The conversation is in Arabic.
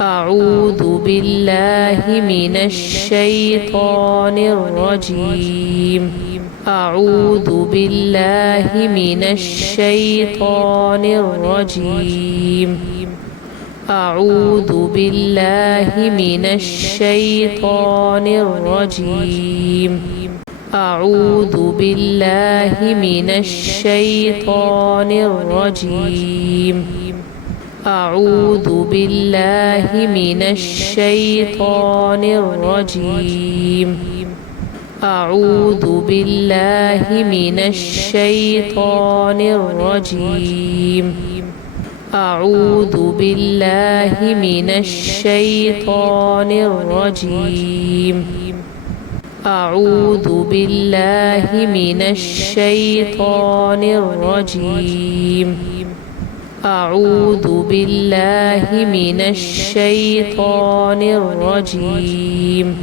أعوذ بالله من الشيطان الرجيم. أعوذ بالله من الشيطان الرجيم. أعوذ بالله من الشيطان الرجيم. أعوذ بالله من الشيطان الرجيم. أعوذ بالله من الشيطان الرجيم. أعوذ بالله من الشيطان الرجيم. أعوذ بالله من الشيطان الرجيم. أعوذ بالله من الشيطان الرجيم. أعوذ بالله من الشيطان الرجيم.